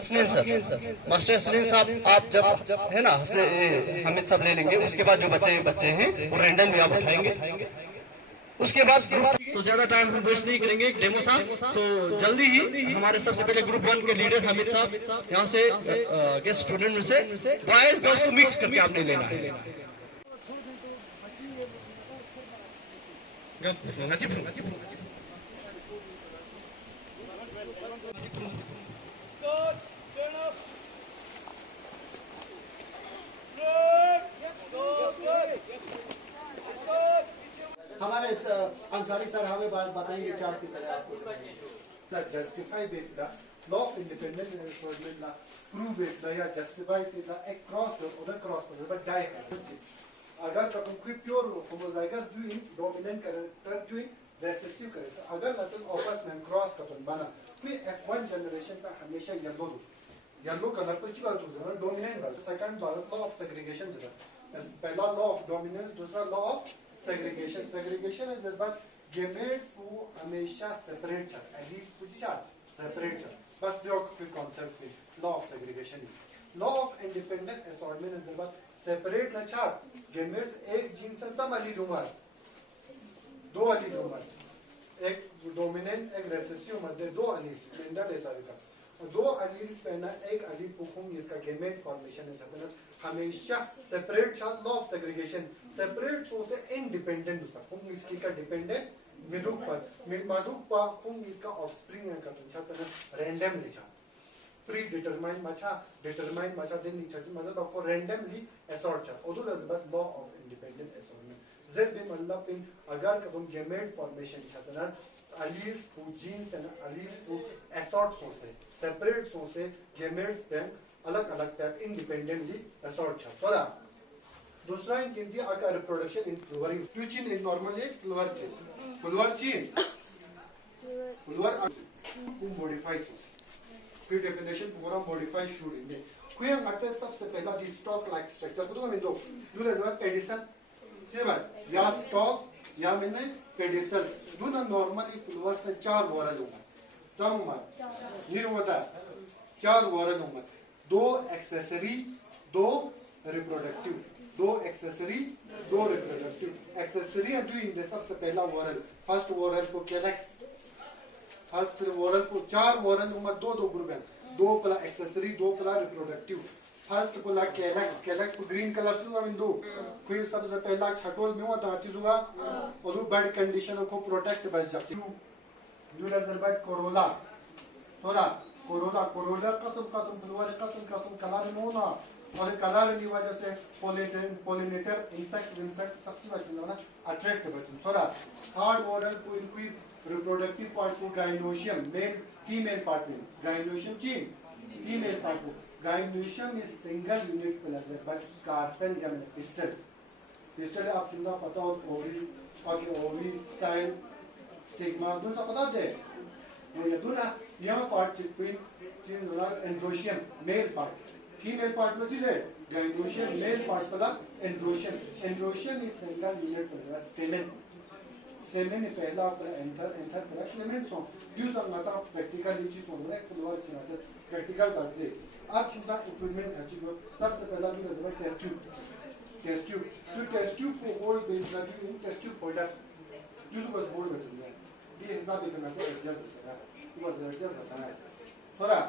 Hasnain sir, master Hasnain साहब, आप जब है ना हामिद साहब ले लेंगे, उसके बाद जो बच्चे हैं वो रेंडम में आप उठाएंगे। उसके बाद तो ज्यादा टाइम हम वेस्ट नहीं करेंगे, एक डेमो था तो जल्दी ही हमारे सबसे पहले ग्रुप 1 के लीडर हामिद साहब यहाँ से गेस्ट स्टूडेंट में से बॉयज गर्ल्स को मिक्स करके आपने लेना है। हमारे अंसारी सर हमें बताएंगे चार्ट की तरह आपको जस्टिफाई बेटला लॉ ऑफ इंडिपेंडेंट एनफोर्समेंट ला प्रूव बेटला या जस्टिफाई बेटला एक क्रॉस और क्रॉस पर बट डाई अगर कभी कोई pure homozygous doing dominant character doing recessive character अगर ना तो आपस में क्रॉस कपन बना कोई F1 जनरेशन का हमेशा येलो कलर पर की बात हो डोमिनेंट बस सेकंड लॉ ऑफ सेग्रीगेशन पहला लॉ ऑफ डोमिनेंस, दूसरा law of segregation. Segregation is that gametes को हमेशा separate चल, alleles को separate चल. बस जो कोई concept है, law of segregation. Law of independent assortment is that separate न चल, gametes एक जीन से सब allele होंगे, दो allele होंगे, एक dominant एक recessive मध्य दो alleles, मेंडल ऐसा लिखा. दो alleles पे ना एक allele पुखूं इसका gamete formation है जब हमेशा separate chart law of segregation separate source से इंडिपेंडेंट पर फुंग इसकी का डिपेंडेंट मिदुक पर मादुक पर फुंग इसका ऑफस्प्रिंग है का तो छात्र रैंडम लेचा प्री डिटरमाइन मचा दिन नीचे मतलब आपको रैंडमली असॉर्ट चा ओदो लजबत लॉ ऑफ इंडिपेंडेंट असॉर्टमेंट जेड भी मतलब इन अगर कदम गेमेट फॉर्मेशन छात्र alleles को जीन्स एंड alleles को असॉर्ट सोर्स है सेपरेट सोर्स है गेमेट्स बैंक अलग-अलग टाइप इंडिपेंडेंटली असॉर्ट छा सोरा दूसरा इन किंती अगर रिप्रोडक्शन इन फ्लावरिंग ट्यूचिन इन नॉर्मली फ्लावर चेन को मॉडिफाई सोर्स फिर डेफिनेशन पूरा मॉडिफाई शुड इन दे कोई आते सबसे पहला दी स्टॉक लाइक स्ट्रक्चर को तो मैं दो जो लेजर पेडिसल से बात या स्टॉक या मैंने पेडिसल दोनों नॉर्मली फ्लावर से चार वॉरल होगा जब ये होता है चार वॉरल होगा दो एक्सेसरी दो रिप्रोडक्टिव दो एक्सेसरी दो रिप्रोडक्टिव एक्सेसरी एंड डूइंग सबसे पहला वॉरल फर्स्ट वॉरल को कैलेक्स फर्स्ट वॉरल को चार वॉरल में दो ग्रुप है दो पला एक्सेसरी दो पला रिप्रोडक्टिव फर्स्ट पला कैलेक्स को ग्रीन कलर से हुआ बिंदु फिर सबसे पहला छटोल में हुआ ताती जुगा और बर्ड कंडीशन को प्रोटेक्ट बच जाती न्यू रिजर्वायर कोरोला सोरा कोरोला कसम फ्लावर कसम कलर में होना और कलर की वजह से पोलिनेटर इंसेक्ट सब चीज बचना ना अट्रैक्ट बचन सोरा थर्ड वॉरल को इनकी रिप्रोडक्टिव पार्ट को गाइनोशियम मेल फीमेल पार्ट में गाइनोशियम चीन फीमेल पार्ट को gynoecium is single unit plus but carpel या पिस्टल आप कितना पता हो ओवरी स्टाइल स्टिग्मा दोनों सब पता है वो ये दोनों यहाँ पार्ट चीज होना androecium male part female part में चीज है गाइनोशियम मेल पार्ट पला androecium is single unit plus stamen पहला अपना एंथर पला स्टेमेन सो यूज करना प्रैक्टिकल चीज होना है फ्लावर चलाते प्रैक्टिकल बस दे आप कितना इक्विपमेंट खर्ची सबसे पहला जो है टेस्ट ट्यूब को होल्ड बेस लगी इन टेस्ट ट्यूब होल्डर यूज को होल्ड बचना है ये हिसाब भी करना है एडजस्ट करना है बस एडजस्ट करना है थोड़ा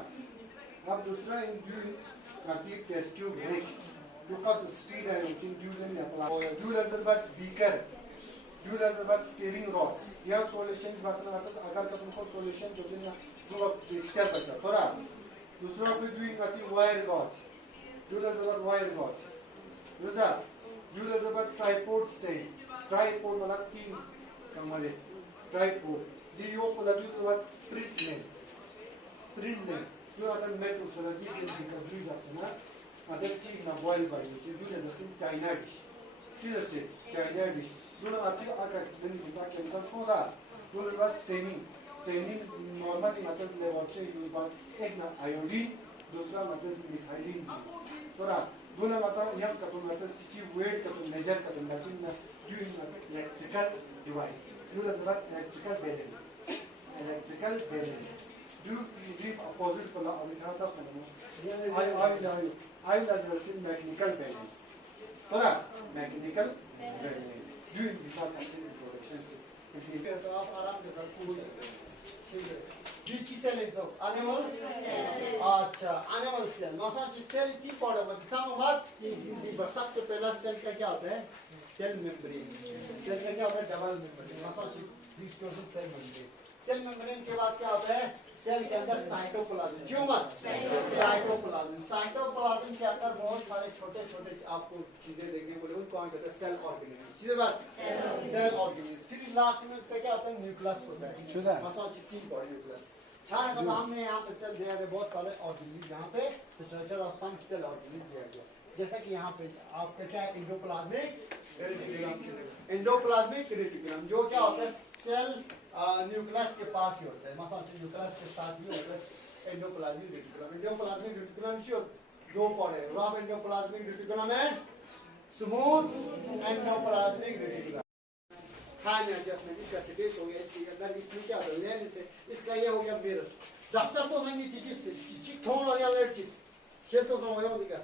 अब दूसरा इन काटी टेस्ट ट्यूब ब्रेक जो का स्टील है इन ट्यूब में अपना ट्यूब लेजर बाद बीकर ट्यूब लेजर बाद स्टीयरिंग रॉड यह सॉल्यूशन की बात करना अगर का तुमको सॉल्यूशन जो है जो अब मिक्सचर बचा थोड़ा दूसरा कोई भी काटी वायर गॉज ट्यूब लेजर बाद वायर गॉज दूसरा ट्यूब लेजर बाद ट्राइपॉड स्टैंड ट्राइपॉड वाला तीन कमरे ट्राइपॉड दी यो वाला ट्यूब बाद स्प्रिंट में जो अगर मैं तो सर दी के ब्रिज आपसे ना अदर चीज ना बॉयल बाई चीज जो है सिर्फ चाइना डिश ठीक है चाइना डिश जो आती है अगर दिन का केमिकल होगा जो बाद स्टेनिंग नॉर्मली मतलब लेवल से यूज बात एक ना आयोडीन दूसरा मतलब मिथाइलिन थोड़ा दोनों मतलब यह कतुन मतलब चीज वेट कतुन मेजर कतुन मशीन ना यूज इलेक्ट्रिकल डिवाइस जो मतलब electrical balance do leave opposite pala amitata phenomenon. I as in mechanical balance. Correct? Mechanical balance. Do you need something introduction? तो आप आराम के साथ पूछ सकते हैं ठीक है बीची सेल इनको एनिमल अच्छा एनिमल सेल मसा जी सेल थी पड़ा बट सामने बात ये बस सबसे पहला सेल का क्या होता है सेल मेम्ब्रेन सेल का क्या होता है डबल मेम्ब्रेन मसा जी distortion cell membrane cell membrane के बाद क्या होता है सेल के अंदर साइटोप्लाज्म ट्यूमर साइटोप्लाज्म के अंदर बहुत सारे छोटे छोटे आपको चीजें देखने को मिलेंगी कौन कहते हैं सेल ऑर्गेनेल्स सीधे बात सेल ऑर्गेनेल्स फिर लास्ट में उसका क्या होता है न्यूक्लियस होता है मसा जी तीन बॉडी न्यूक्लियस चार का हमने यहाँ पे सेल दिया है बहुत सारे ऑर्गेनेल्स यहाँ पे structure of some cell organelles दिया गया जैसा कि यहाँ पे आपका क्या है एंडोप्लाज्मिक रेटिकुलम जो क्या होता है सेल न्यूक्लियस के पास ही होता है मसा न्यूक्लियस के साथ ही होता है एंडोप्लाज्मिक रेटिकुलम जो दो पॉड है rough endoplasmic reticulum and smooth endoplasmic reticulum fine adjustment इसका स्पेस हो गया इसके अंदर इसमें क्या होता है लेयर से इसका ये हो गया मिरर दक्सा तो संगी चिक थोन हो गया लेट चिक खेल तो संग हो गया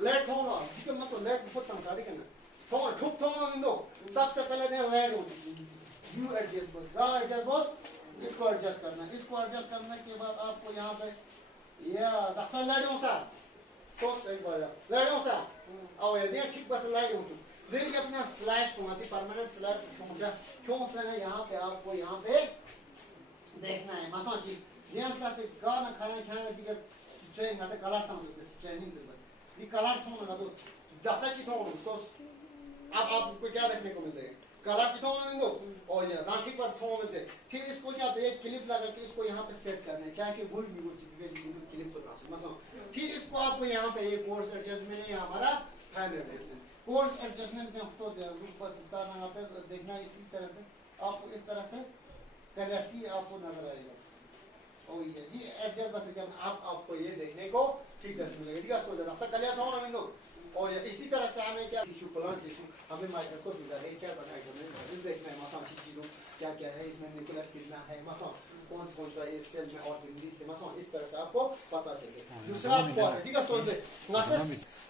लेट थोन हो जिक मत लेट बहुत तंग सारी करना थोन ठुक थोन इंदो सबसे पहले ने लेट हो यू एडजस्ट बस एडजस्ट बस इसको एडजस्ट करने के बाद आपको यहाँ पे या दक्सा लेट हो सा तो एक बार लेट हो सा आओ ये देख ठीक बस लेट हो फिर ये अपना स्लाइड को आती परमानेंट स्लाइड पहुंचा क्यों सर यहाँ पे आपको यहाँ पे देखना है मसा जी ये से गाना खाना दिया स्ट्रेन ना कलर था स्ट्रेनिंग से ये कलर थोड़ा ना तो दसा की थोड़ा तो अब आपको क्या देखने को मिलता है कलर से थोड़ा नहीं दो और ये गांठी पास थोड़ा मिलते फिर इसको क्या होता है क्लिप लगा के इसको यहाँ पे सेट करना है चाहे कि वुड भी वुड क्लिप तो काट मसा फिर इसको आपको यहाँ पे ये कोर्स एडजस्टमेंट है हमारा फाइनल एडजस्टमेंट कोर्स एडजस्टमेंट में तो ऊपर उतारना आता है देखना इसी तरह से आपको इस तरह से क्लैरिटी आपको नजर आएगा और ये एडजस्ट बस जब आपको ये देखने को ठीक है मिलेगा ठीक है आपको ज्यादा सा क्लियर था ना लोग और इसी तरह से हमें क्या टिश्यू प्लांट टिश्यू हमें माइक्रोस्कोप दिखा है क्या बनाएगा हमें देखना है मसा चीजों क्या क्या है इसमें न्यूक्लियस कितना है मसा कौन सा इस सेल में ऑर्गेनेल्स है मसा इस तरह से आपको पता चलेगा दूसरा ठीक है तो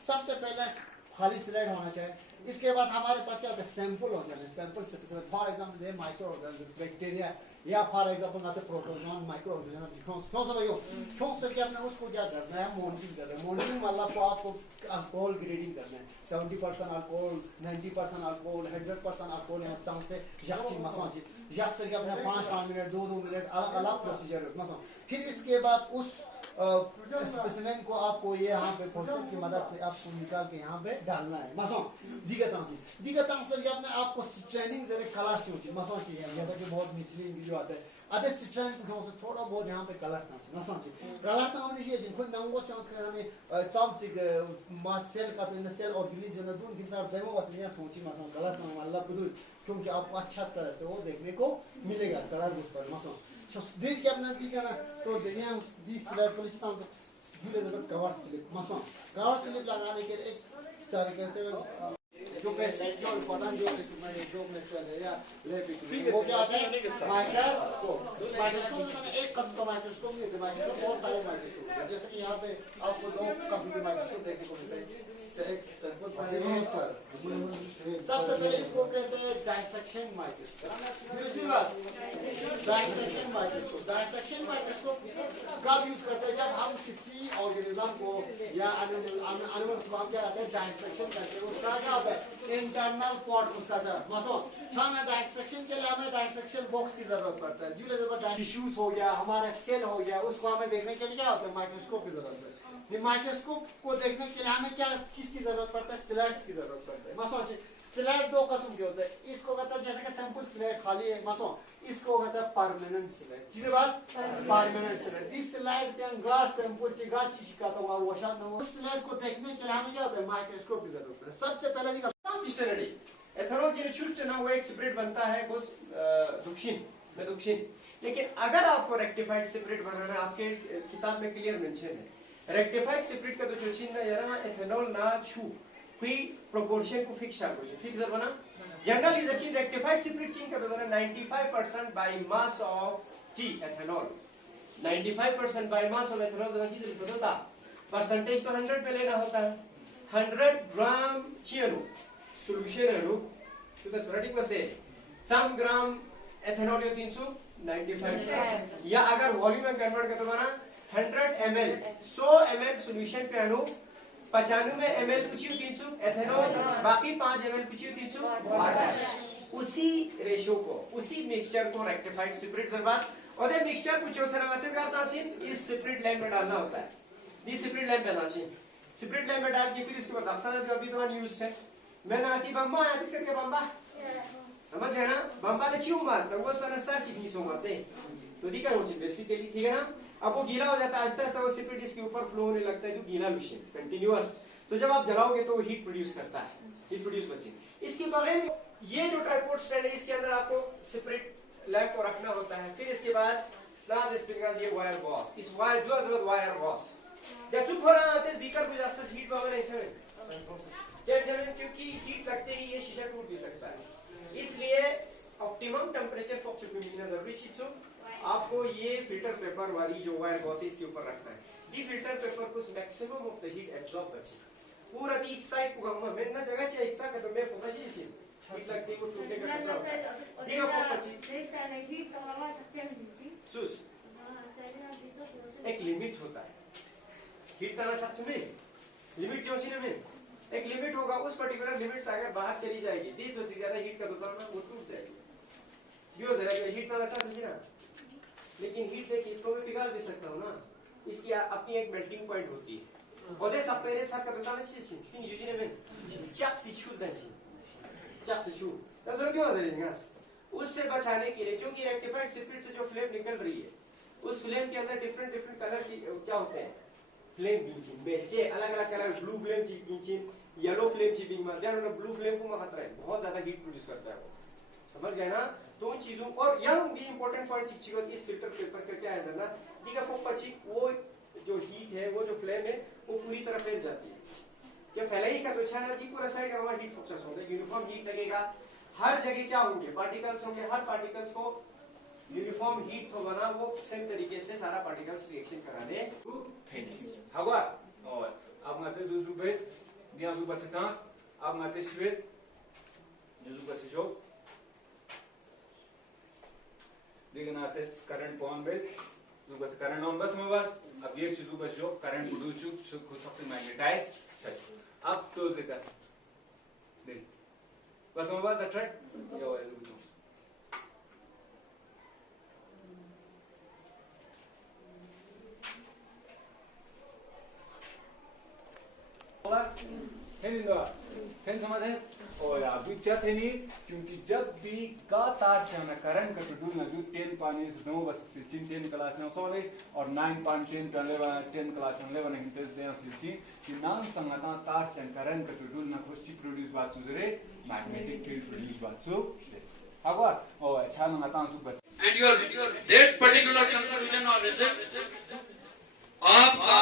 सबसे पहले खाली स्लाइड होना चाहिए इसके बाद हमारे पास क्या होता है सैंपल हो जाए sample specific for example they micro organism bacteria या फॉर एग्जांपल आते प्रोटोजोन माइक्रो ऑर्गेनिज्म क्यों समझो क्यों सर कि आपने उसको क्या करना है मॉनिटरिंग करना है मॉनिटरिंग मतलब आपको अल्कोहल ग्रेडिंग करना है 70% अल्कोहल 90% अल्कोहल 100% अल्कोहल है तंग से याक्सी मसाज याक्सी के अपने 5 मिनट 2 मिनट अलग अलग प्रोसीजर मसाज फिर इसके बाद उस स्पेसिमेन को आपको ये यहाँ पे फोर्सेप की मदद से आपको निकाल के यहाँ पे डालना है मसों दिगतांग सर ये अपने आपको स्ट्रेनिंग जरे कलर चाहिए मसों चाहिए जैसा कि बहुत मिथली जो आता है अदे स्ट्रेनिंग को से थोड़ा बहुत यहाँ पे कलर चाहिए मसों चाहिए कलर तो हमने ये जिनको नंगो से हमें चांसिक मास सेल का तो इन सेल ऑर्गेनिज्म ने दूर कितना डेमो बस यहाँ पहुंची मसों कलर तो अल्लाह कुदूर क्योंकि आपको अच्छा तरह से वो देखने को मिलेगा कलर उस पर मसों देख के अपना की करना तो दुनिया दी स्लाइड पुलिस तो जुले जब कवर स्लिप मसों कवर स्लिप लगाने के एक तरीके से जो बेसिक जो इम्पोर्टेंट जो में चल है या ले वो क्या होता है माइक्रोस्कोप में एक किस्म का माइक्रोस्कोप नहीं है माइक्रोस्कोप बहुत सारे माइक्रोस्कोप है जैसे कि यहाँ पे आपको दो किस्म के माइक्रोस्कोप देखने को मिलते हैं सबसे पहले इसको कहते हैं डायसेक्शन माइक्रोस्कोप दूसरी बात डायसेक्शन माइक्रोस्कोप कब यूज करते हैं जब हम किसी ऑर्गेनिज्म को या एनिमल को हम क्या करते हैं डायसेक्शन करते हैं उसका क्या होता है इंटरनल पार्ट उसका मसो छाना डायसेक्शन के लिए हमें डायसेक्शन बॉक्स की जरूरत पड़ता है जो जरूरत टिश्यूज हो गया हमारा सेल हो गया उसको हमें देखने के लिए क्या होता है माइक्रोस्कोप की जरूरत है ये माइक्रोस्कोप को देखने के लिए हमें क्या किसकी जरूरत पड़ता है स्लाइड्स की जरूरत पड़ता है मसो स्लाइड दो किस्म के होते हैं इसको कहते हैं जैसे कि सैंपल स्लाइड खाली है मसो इसको कहते हैं परमानेंट स्लाइड जिसे बात permanent slide this slide can गास सैंपल चिगा चिका तो वो शायद उस स्लाइड को देखने के लिए हमें क्या होता है माइक्रोस्कोप की जरूरत है सबसे पहले स्टडी एथेनॉल चूस्ट ना वो एक सेपरेट बनता है उस दुक्षिन लेकिन अगर आपको रेक्टिफाइड सेपरेट बनाना है आपके किताब में क्लियर मेंशन है रेक्टिफाइड सेपरेट का जो चिन्ह है यार ना एथेनॉल ना छू कोई प्रोपोर्शन को फिक्स कर दो फिक्स जरूर ना जनरल इज रेक्टिफाइड सेपरेट चिन्ह का तो 95% बाय मास ऑफ ची एथेनॉल 95% बायोमास और एथेनॉल दोनों चीज लिखो तो था परसेंटेज तो 100 पे लेना होता है 100 ग्राम चियनो सॉल्यूशन है लो तो दैट्स व्हाट इट से सम ग्राम एथेनॉल यो 395 या अगर वॉल्यूम में कन्वर्ट कर तो बना 100 ml 100 ml सॉल्यूशन पे अनु 95 ml कुछ 300 एथेनॉल बाकी 5 ml कुछ 300 वाटर उसी रेशियो को उसी मिक्सचर को रेक्टिफाइड सेपरेट जरबात और ये मिक्सचर कुछ और सरवाते करता है इस सेपरेट लैंप में डालना होता है ये सेपरेट लैंप में डालना चाहिए सेपरेट लैंप में डाल के फिर इसके बाद अक्सर जो अभी तो यूज्ड है मैंने आती बम्बा आती करके बम्बा समझ गए ना बम्बा ने छिऊ मार तो वो उसमें सर चिकनी सो मारते तो दिखा वो चीज बेसिकली ठीक है ना अब वो गीला हो जाता है आस्ते आस्ते वो सेपरेट इसके ऊपर फ्लो होने लगता है जो गीला मिश्रण कंटिन्यूअस तो जब आप जलाओगे तो वो हीट प्रोड्यूस करता है हीट प्रोड्यूस बचे इसके बगैर ये जो ट्राइपोड स्टैंड है इसके अंदर आपको सेपरेट लैंप को रखना होता है फिर इसके बाद स्लाब स्प्रिंगल ये वायर बॉस इस वायर जो अजमत वायर बॉस जैसे थोड़ा आते स्पीकर को जासा हीट वगैरह नहीं चले क्योंकि हीट लगते ही ये शीशा टूट भी सकता है इसलिए ऑप्टिमम टेंपरेचर फॉर चुकमिना जरूरी चीज हो आपको ये फिल्टर पेपर वाली जो वायर बॉस है इसके ऊपर रखना है दी फिल्टर पेपर को maximum of the heat absorb बचे पूरा दी साइड को हम मैं ना जगह चाहिए इच्छा कर तो मैं फोकस ही चाहिए हीट लगती को टूटने का खतरा होता है दिगा फोकस चूस एक लिमिट होता है हीट ताना सच में लिमिट क्यों चाहिए में एक लिमिट होगा उस पर्टिकुलर लिमिट से अगर बाहर चली जाएगी 30% से ज्यादा हीट का तो ताना वो टूट जाएगी क्यों जरा हीट ताना अच्छा से ना लेकिन हीट देखिए इसको मैं पिघल भी सकता हूं ना इसकी अपनी एक मेल्टिंग पॉइंट होती है और दे सब पहले साथ का ताना चाहिए तीन यूजी ने में चक सी छू देंगे चक से छू तो क्यों आ रही है उससे बचाने के लिए क्योंकि रेक्टिफाइड सेपरेट से जो फ्लेम निकल रही है उस फ्लेम के अंदर डिफरेंट कलर क्या होते हैं फ्लेम बीचिंग बेचे अलग-अलग colour blue flame bitching yellow flame chipping में ध्यान ब्लू फ्लेम को खतरा है बहुत ज्यादा हीट प्रोड्यूस करता है वो समझ गए ना तो उन चीजों और यह भी इंपॉर्टेंट पॉइंट चीज इस फिल्टर पेपर का क्या है ना दिखा फोक पची वो जो हीट है वो जो फ्लेम है वो पूरी तरह फैल जाती है जब फैलेगी का तो अच्छा ना जी पूरा साइड हमारा हीट फोकस होगा यूनिफॉर्म हीट लगेगा हर जगह क्या होंगे पार्टिकल्स होंगे हर पार्टिकल्स को यूनिफॉर्म हीट होगा ना वो सेम तरीके से सारा पार्टिकल्स रिएक्शन कराने Agora, olha, ab ngate do zubet, dia zuba setans, ab ngate shvet, dia zuba se job. Diga ngate current pon bet, zuba se current on bas mavas, ab ye zuba se job, current produce chu kuch se magnetize, chach. Ab to zeta. Dil. Bas mavas attract, yo है zuba. Fan समझ है और अभी क्या थे नहीं क्योंकि जब भी का तार से हमें करंट का टूल ना 10 पानी से 9 बस से 10 क्लास में सोले और 9.10 का लेवल 10 क्लास में लेवल नहीं दे से कि नाम संगता तार से करंट का टूल ना खुशी प्रोड्यूस बात सुरे मैग्नेटिक फील्ड प्रोड्यूस बात सु अगर और अच्छा मंगाता सु बस and your that particular conclusion or result आपका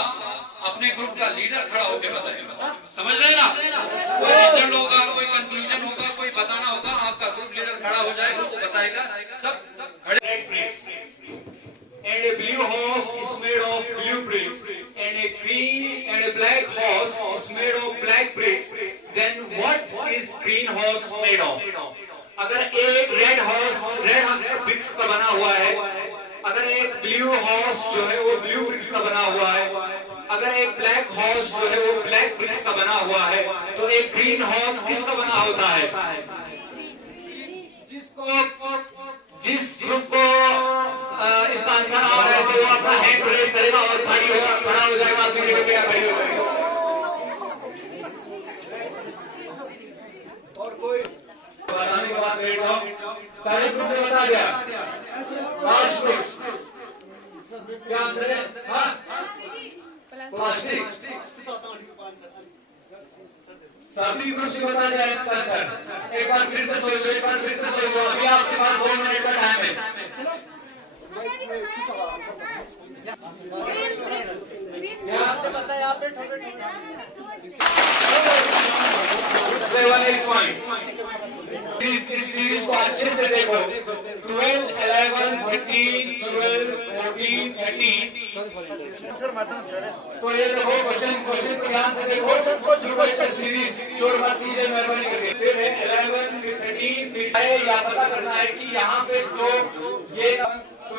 अपने ग्रुप का लीडर खड़ा होकर बताएगा समझ रहे ना कोई रिजल्ट होगा कोई कंक्लूजन होगा कोई बताना होगा आपका ग्रुप लीडर खड़ा हो जाएगा वो बताएगा सब खड़े and a blue horse is made of blue bricks and a green and a black horse is made of black bricks then what is green horse made of अगर एक रेड हॉर्स रेड ब्रिक्स का बना हुआ है अगर एक blue horse जो है वो ब्लू ब्रिक्स का बना हुआ है अगर एक ब्लैक हॉर्स जो है वो ब्लैक ब्रिक्स का बना हुआ है तो एक ग्रीन हॉर्स किसका बना होता है जिस ग्रुप को इसका आंसर आ रहा है तो वो अपना हैंड रेज करेगा और खड़ा हो जाएगा अपनी जगह पे खड़ी हो जाएगा और कोई बताने के बाद बैठ जाओ सारे ग्रुप ने बता दिया क्या आंसर है हाँ प्लास्टिक सभी ग्रुप से बता जाए इसका आंसर एक बार फिर से सोचो अभी आपके पास 2 मिनट का टाइम है आपने बताया आप इस सीरीज को अच्छे से देखो 12, 11, 13, 12, 14, 13. तो ये देखो क्वेश्चन को ध्यान से देखो सीरीज शोर मत कीजिए मेहरबानी करके। फिर 11, फिर 13, फिर या पता करना है कि यहाँ पे जो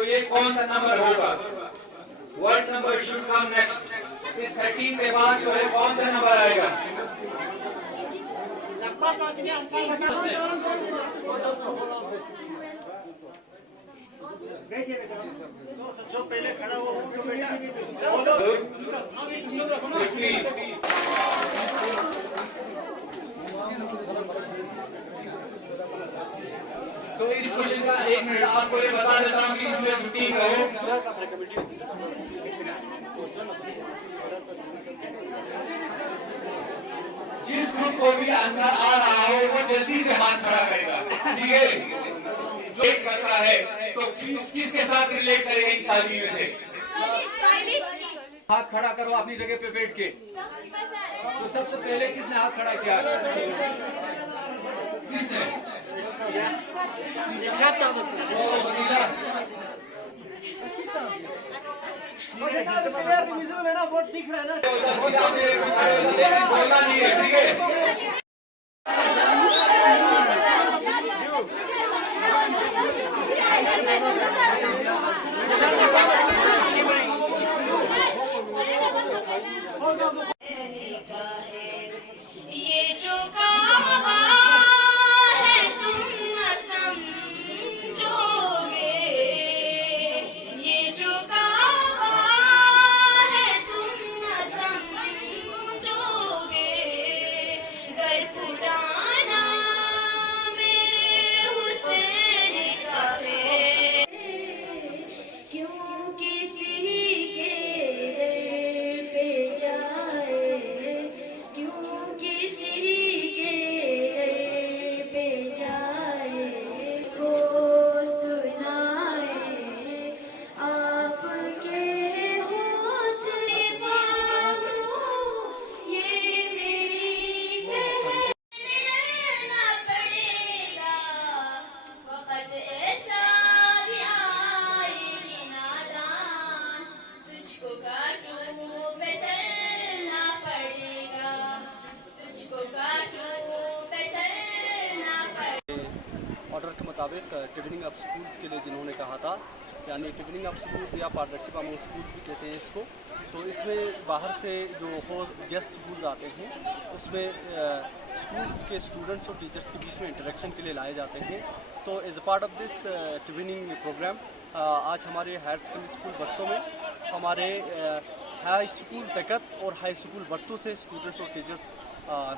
ये कौन सा नंबर होगा। What number should come next? इस 13 के बाद जो है कौन सा नंबर आएगा? जो पहले खड़ा हुआ वो बेटा 50. तो इस क्वेश्चन का 1 मिनट आपको ये बता देता हूँ कि इसमें 15 हो। जिस ग्रुप को भी आंसर आ रहा हो वो जल्दी से हाथ खड़ा करेगा, ठीक है? रिलेट करता है तो किसके साथ रिलेट करेगा इन सारी में से? हाथ खड़ा करो अपनी जगह पे बैठ के। तो सबसे पहले किसने हाथ खड़ा किया? किसने? विजुअल है ना, बहुत दिख रहा है ना। बोलना नहीं है, ठीक है? ये जो काबा है तुम न समझोगे, ये जो काबा है तुम न समझोगे, गर पुराना मेरे हुसैन का है। क्यों किसी के दर पे जाए, क्यों किसी के दर पे जाए, को सुनाए आपके होठ बाबू, ये मेरी कहना पड़ेगा, वक़्त ऐसा भी आएगी नादान, तुझको कांटों पे चलना पड़ेगा, तुझको कांटों पे चलना पड़ेगा। ऑर्डर के मुताबिक ट्रेनिंग ऑफ स्कूल्स के लिए जिन्होंने कहा था, यानी ट्रेनिंग ऑफ स्कूल्स या पार्टनरशिप अमंग स्कूल्स भी कहते हैं इसको, तो इसमें बाहर से जो गेस्ट स्कूल्स आते हैं उसमें स्कूल्स के स्टूडेंट्स और टीचर्स के बीच में इंटरेक्शन के लिए लाए जाते हैं। तो as a part of this training programme आज हमारे हायर सेकेंडरी स्कूल बरसों में हमारे हाई स्कूल तकत और हाई स्कूल बरतों से स्टूडेंट्स और टीचर्स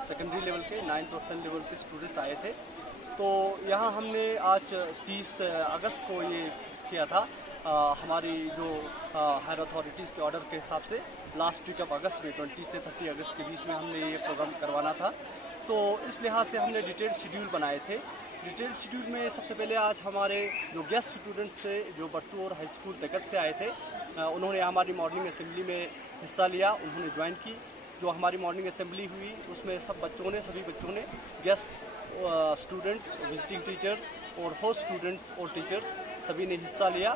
सेकेंडरी लेवल के 9th और 10th लेवल के स्टूडेंट्स आए थे। तो यहाँ हमने आज 30 अगस्त को ये फिक्स किया था, हमारी जो हायर अथॉरिटीज़ के ऑर्डर के हिसाब से लास्ट वीक ऑफ अगस्त में 20 से 30 अगस्त के बीच में हमने ये प्रोग्राम करवाना था। तो इस लिहाज से हमने डिटेल शेड्यूल बनाए थे। डिटेल शेड्यूल में सबसे पहले आज हमारे जो गेस्ट स्टूडेंट्स थे जो बरतू और हाई स्कूल तकत से आए थे, उन्होंने हमारी मॉर्निंग असेंबली में हिस्सा लिया, उन्होंने ज्वाइन की। जो हमारी मॉर्निंग असेंबली हुई उसमें सभी बच्चों ने गेस्ट स्टूडेंट्स, विजिटिंग टीचर्स और होस्ट स्टूडेंट्स और टीचर्स सभी ने हिस्सा लिया।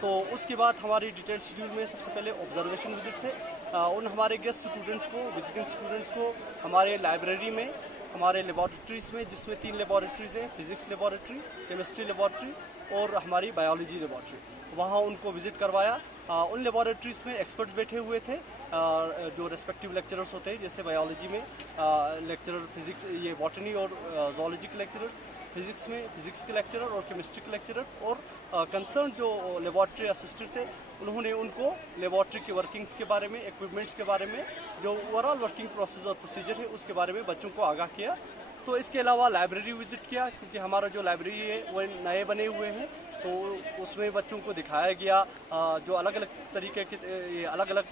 तो उसके बाद हमारी डिटेल शेड्यूल में सबसे पहले ऑब्जर्वेशन विजिट थे। उन हमारे गेस्ट स्टूडेंट्स को, विजिटिंग स्टूडेंट्स को हमारे लाइब्रेरी में, हमारे लेबॉरेटरीज़ में, जिसमें 3 लेबॉरेटरीज़ हैं, फिज़िक्स लेबॉरेटरी, केमिस्ट्री लेबॉरेटरी और हमारी बायोलॉजी लेबॉरेटरी, वहाँ उनको विज़िट करवाया। उन लेबॉरेटरीज़ में एक्सपर्ट्स बैठे हुए थे जो रेस्पेक्टिव लेक्चरर्स होते हैं, जैसे बायोलॉजी में लेक्चरर फिज़िक्स, ये बॉटनी और जोलॉजी के लेक्चरर्स, फिज़िक्स में फिज़िक्स के लेक्चरर और केमिस्ट्री के लेक्चरर्स, और कंसर्न जो लेबॉरेटरी असिस्टेंट्स हैं उन्होंने उनको लेबॉरेटरी की वर्किंग्स के बारे में, इक्विपमेंट्स के बारे में, जो ओवरऑल वर्किंग प्रोसेस और प्रोसीजर है उसके बारे में बच्चों को आगाह किया। तो इसके अलावा लाइब्रेरी विज़िट किया, क्योंकि हमारा जो लाइब्रेरी है वो नए बने हुए हैं, तो उसमें बच्चों को दिखाया गया जो अलग अलग तरीके के अलग अलग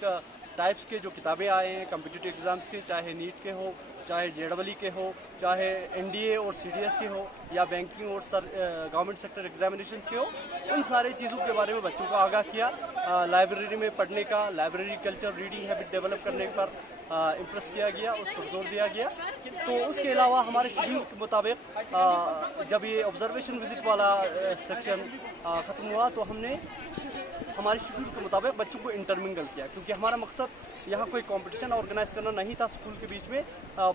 टाइप्स के जो किताबें आए हैं कम्पिटिटिव एग्ज़ाम्स के, चाहे नीट के हो, चाहे JEE के हो, चाहे NDA और CDS के हो, या बैंकिंग और गवर्नमेंट सेक्टर एग्जामिनेशंस के हो, उन सारे चीज़ों के बारे में बच्चों को आगाह किया। लाइब्रेरी में पढ़ने का, library culture, reading habit develop करने पर इम्प्रेस किया गया, उस पर जोर दिया गया। तो उसके अलावा हमारे शेड्यूल के मुताबिक जब ये ऑब्जर्वेशन विजिट वाला सेक्शन ख़त्म हुआ तो हमने हमारे शेड्यूल के मुताबिक बच्चों को इंटरमिंगल किया, क्योंकि हमारा मकसद यहाँ कोई कंपटीशन ऑर्गेनाइज करना नहीं था स्कूल के बीच में,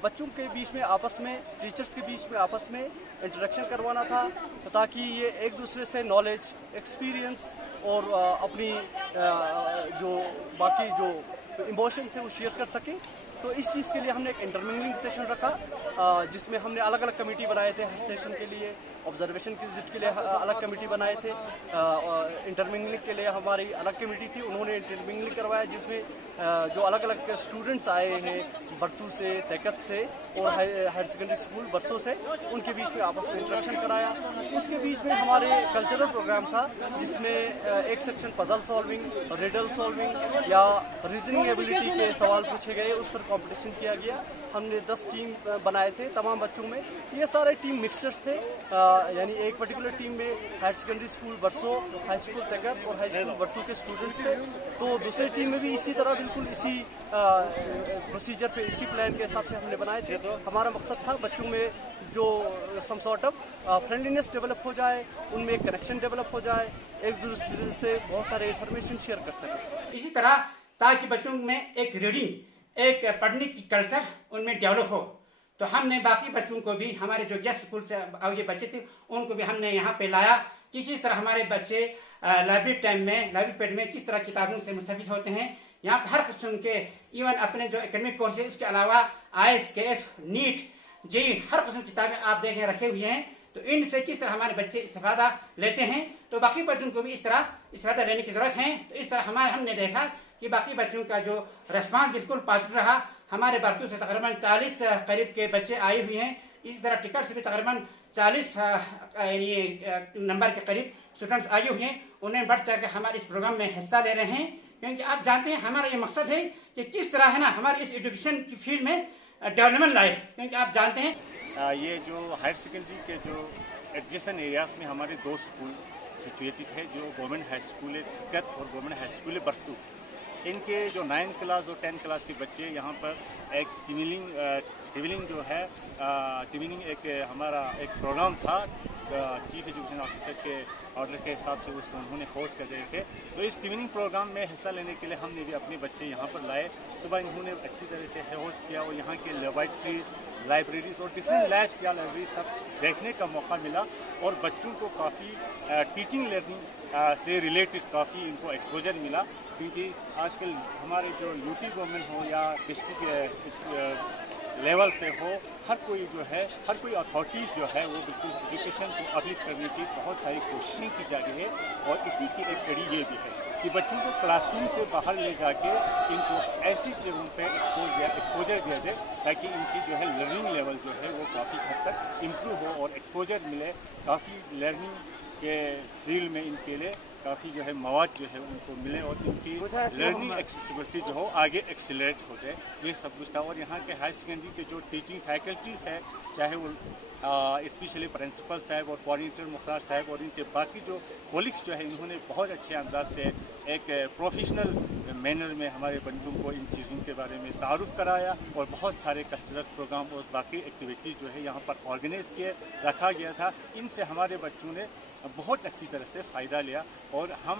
बच्चों के बीच में आपस में, टीचर्स के बीच में आपस में इंटरेक्शन करवाना था, ताकि ये एक दूसरे से नॉलेज, एक्सपीरियंस और अपनी जो बाकी जो इमोशंस है वो शेयर कर सकें। तो इस चीज़ के लिए हमने एक इंटरमिंगलिंग सेशन रखा, जिसमें हमने अलग अलग कमेटी बनाए थे। हर सेशन के लिए, ऑब्जर्वेशन की विजिट के लिए अलग कमेटी बनाए थे, इंटरमिंगलिंग के लिए हमारी अलग कमेटी थी, उन्होंने इंटरमिंगलिंग करवाया, जिसमें जो अलग अलग स्टूडेंट्स आए हैं बरतू से, तैकत से और हायर सेकेंडरी स्कूल बरसों से, उनके बीच में आपस में इंटरेक्शन कराया। उसके बीच में हमारे कल्चरल प्रोग्राम था, जिसमें एक section puzzle solving, riddle solving या रीजनिंग एबिलिटी के सवाल पूछे गए, उस पर कंपटीशन किया गया। हमने 10 टीम बनाए थे तमाम बच्चों में, ये सारे टीम मिक्सचर्स थे, यानी एक पर्टिकुलर टीम में हायर सेकेंडरी स्कूल बरसों, हाई स्कूल तैकत और हाई स्कूल बरतू के स्टूडेंट्स थे। तो दूसरी टीम में भी इसी तरह बिल्कुल इसी प्रोसीजर पे, इसी प्लान के हिसाब से हमने बनाए थे। तो हमारा मकसद था बच्चों में जो some sort of friendliness develop हो जाए, उनमें एक कनेक्शन डेवलप हो जाए, एक दूसरे से बहुत सारे इंफॉर्मेशन शेयर कर सकें। इसी तरह ताकि बच्चों में एक रीडिंग, एक पढ़ने की कल्चर उनमें डेवलप हो, तो हमने बाकी बच्चों को भी, हमारे जो गेस्ट स्कूल से आगे बच्चे थे उनको भी हमने यहाँ पे लाया कि किस तरह हमारे बच्चे लाइब्रेरी टाइम में, लाइब्रेरी पीरियड में किस तरह किताबों से मुस्तफिद होते हैं। यहाँ पर हर किस्म के, इवन अपने जो एकेडमिक कोर्स है उसके अलावा IAS, KS, नीट, JEE हर किस्म की किताबें आप देखें रखे हुए हैं। तो इनसे किस तरह हमारे बच्चे इस्तेफादा लेते हैं, तो बाकी बच्चों को भी इस तरह इस्तेफादा लेने की जरूरत है। तो इस तरह हमने देखा कि बाकी बच्चों का जो रिस्पांस बिल्कुल पॉजिटिव रहा। हमारे बरतू से तकरीबन 40 करीब के बच्चे आए हुए हैं। इसी तरह टिकट से भी तकरीबन 40 नंबर के करीब स्टूडेंट्स आए हुए हैं। उन्हें बढ़ चढ़ कर हमारे इस प्रोग्राम में हिस्सा ले रहे हैं, क्योंकि आप जानते हैं हमारा ये मकसद है कि किस तरह है ना हमारे इस एजुकेशन की फील्ड में डेवलपमेंट लाए। क्योंकि आप जानते हैं ये जो हायर सेकेंडरी के जो एडजेसेंट एरियाज में हमारे 2 स्कूल सिचुएटेड है, जो गवर्नमेंट हाई स्कूल है टिकट और गवर्नमेंट हाई स्कूल है बरतू। इनके जो 9 क्लास और 10 क्लास के बच्चे यहाँ पर एक टिविलिंग जो है, टिविलिंग एक हमारा एक प्रोग्राम था चीफ एजुकेशन ऑफिसर के ऑर्डर के हिसाब से उसको उन्होंने होस्ट कर रहे थे। तो इस टिविलिंग प्रोग्राम में हिस्सा लेने के लिए हमने भी अपने बच्चे यहाँ पर लाए। सुबह इन्होंने अच्छी तरह से होस्ट किया और यहाँ के लेबॉरेटरीज, लाइब्रेरीज और डिफरेंट लैब्स या लाइब्रेरी सब देखने का मौका मिला। और बच्चों को काफ़ी टीचिंग लर्निंग से रिलेटेड काफ़ी इनको एक्सपोजर मिला, क्योंकि आजकल हमारे जो यूपी गवर्नमेंट हो या डिस्ट्रिक्ट लेवल पे हो, हर कोई जो है, हर कोई अथॉरिटीज़ जो है वो बिल्कुल एजुकेशन को अपलिफ्ट करने की बहुत सारी कोशिशें की जा रही है। और इसी की एक कड़ी ये भी है कि बच्चों को क्लासरूम से बाहर ले जाके इनको ऐसी जगहों पे एक्सपोजर दिया जाए ताकि इनकी जो है लर्निंग लेवल जो है वो काफ़ी हद तक इम्प्रूव हो और एक्सपोजर मिले। काफ़ी लर्निंग के फील्ड में इनके लिए काफ़ी जो है मवाद जो है उनको मिले और इनकी लर्निंग एक्सेसिबिलिटी जो हो आगे एक्सीलरेट हो जाए, ये सब कुछ था। और यहाँ के हाई सेकेंडरी के जो टीचिंग फैकल्टीज़ है, चाहे वो स्पेशली प्रिंसिपल साहब और कोऑर्डिनेटर मुख्तार साहब और इनके बाकी जो कोलिग्स जो है, इन्होंने बहुत अच्छे अंदाज से एक प्रोफेशनल मैनर में हमारे बच्चों को इन चीज़ों के बारे में तारुफ कराया। और बहुत सारे कल्चरल प्रोग्राम और बाकी एक्टिविटीज़ जो है यहाँ पर ऑर्गेनाइज किए रखा गया था। इनसे हमारे बच्चों ने बहुत अच्छी तरह से फ़ायदा लिया। और हम